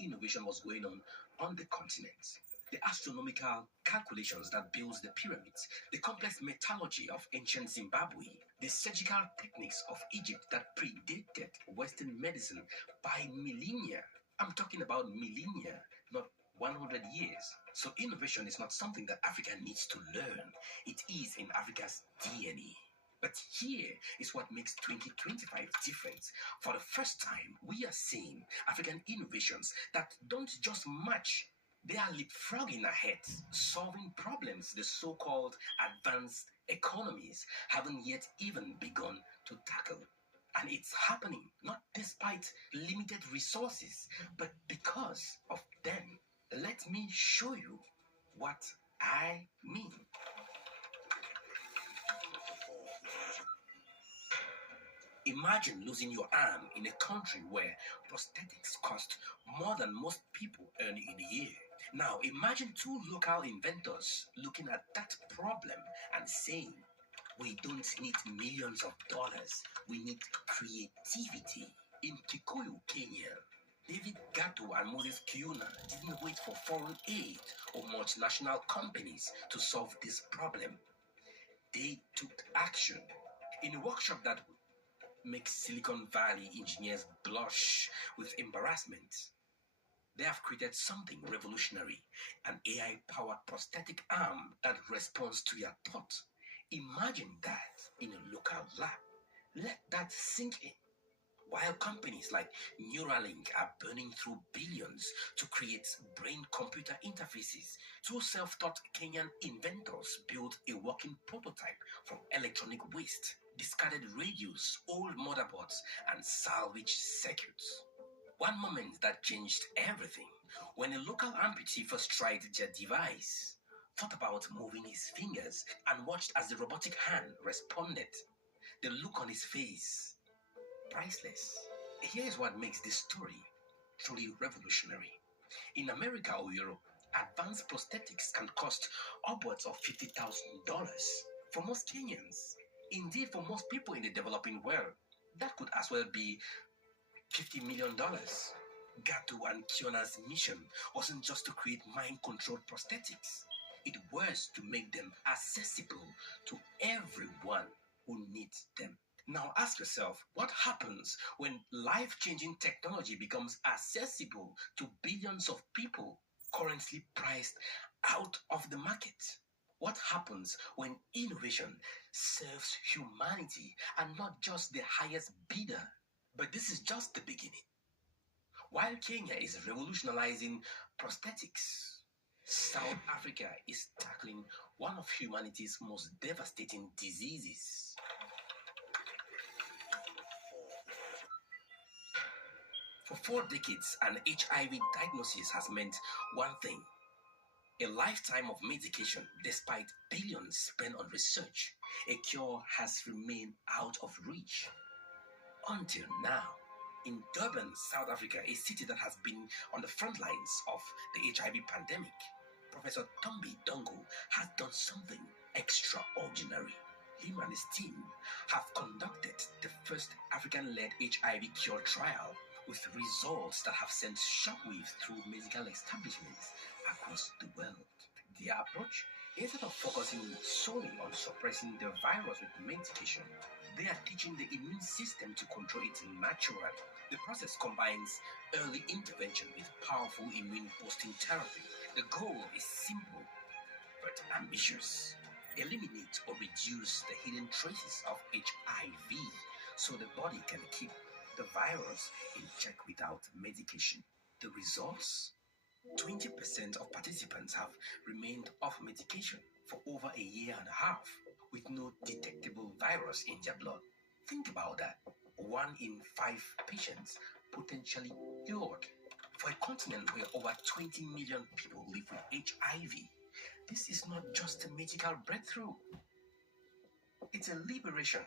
innovation was going on the continent. The astronomical calculations that builds the pyramids, the complex metallurgy of ancient Zimbabwe, the surgical techniques of Egypt that predated Western medicine by millennia. I'm talking about millennia, not 100 years. So innovation is not something that Africa needs to learn. It is in Africa's DNA. But here is what makes 2025 different. For the first time, we are seeing African innovations that don't just match, they are leapfrogging ahead, solving problems the so-called advanced economies haven't yet even begun to tackle. And it's happening not despite limited resources, but because of them. Let me show you what I mean. Imagine losing your arm in a country where prosthetics cost more than most people earn in a year. Now, imagine two local inventors looking at that problem and saying, we don't need millions of dollars, we need creativity. In Kikuyu, Kenya, David Gatto and Moses Kiuna didn't wait for foreign aid or multinational companies to solve this problem. They took action. In a workshop that makes Silicon Valley engineers blush with embarrassment, they have created something revolutionary, an AI-powered prosthetic arm that responds to your thought. Imagine that in a local lab. Let that sink in. While companies like Neuralink are burning through billions to create brain-computer interfaces, two self-taught Kenyan inventors built a working prototype from electronic waste, discarded radios, old motherboards, and salvage circuits. One moment that changed everything, when a local amputee first tried their device, thought about moving his fingers, and watched as the robotic hand responded. The look on his face, priceless. Here's what makes this story truly revolutionary. In America or Europe, advanced prosthetics can cost upwards of $50,000 for most Kenyans. Indeed, for most people in the developing world, that could as well be $50 million. Gatto and Kiona's mission wasn't just to create mind-controlled prosthetics. It was to make them accessible to everyone who needs them. Now ask yourself, what happens when life-changing technology becomes accessible to billions of people currently priced out of the market? What happens when innovation serves humanity and not just the highest bidder? But this is just the beginning. While Kenya is revolutionizing prosthetics, South Africa is tackling one of humanity's most devastating diseases. For 4 decades, an HIV diagnosis has meant one thing: a lifetime of medication. Despite billions spent on research, a cure has remained out of reach. Until now, in Durban, South Africa, a city that has been on the front lines of the HIV pandemic, Professor Tombi Dongo has done something extraordinary. Him and his team have conducted the first African-led HIV cure trial, with results that have sent shockwaves through medical establishments across the world. Their approach, instead of focusing solely on suppressing the virus with medication, they are teaching the immune system to control it naturally. The process combines early intervention with powerful immune boosting therapy. The goal is simple but ambitious: eliminate or reduce the hidden traces of HIV so the body can keep the virus in check without medication. The results? 20% of participants have remained off medication for over a year and a half with no detectable virus in their blood. Think about that. 1 in 5 patients potentially cured. For a continent where over 20 million people live with HIV, this is not just a medical breakthrough. It's a liberation.